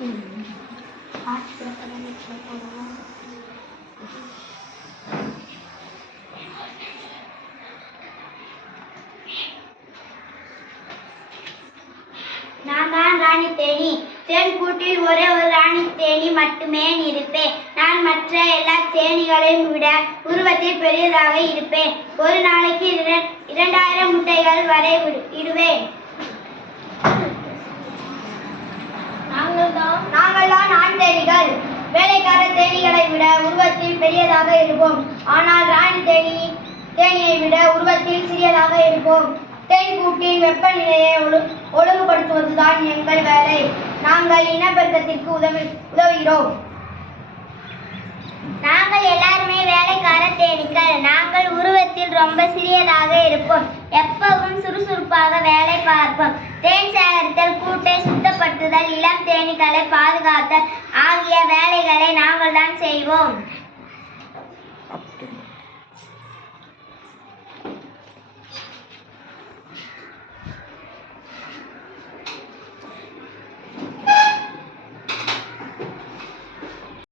நான் தான் ராணி தேனி. தேன் கூட்டில் ஒரே ஒரு ராணி தேனி மட்டுமே இருப்பேன். நான் மற்ற எல்லா தேனீகளையும் விட உருவத்தில் பெரியதாக இருப்பேன். ஒரு நாளைக்கு 2000 முட்டைகள் வரை இடுவேன். நாங்கள் தான் ஆண் தேனீகள். வேலைக்கார தேனீகளை விட உருவத்தில் பெரியதாக இருப்போம். ஆனால் ராணி தேனியை விட உருவத்தில் சிறியதாக இருப்போம். தேன் கூட்டின் வெப்பநிலையை ஒழுங்குபடுத்துவதுதான் எங்கள் வேலை. நாங்கள் இனப்பெருக்கத்திற்கு உதவுகிறோம். நாங்கள் எல்லாருமே வேலைக்கார தேனீக்கள். நாங்கள் உருவத்தில் ரொம்ப சிறியதாக இருப்போம். எப்பவும் சுறுசுறுப்பாக வேலை பார்ப்போம். தேன் சேகரித்தல், கூட்டை சுத்தப்படுத்துதல், இளம் தேனீக்களை பாதுகாத்தல் ஆகிய வேலைகளை நாங்கள் தான் செய்வோம்.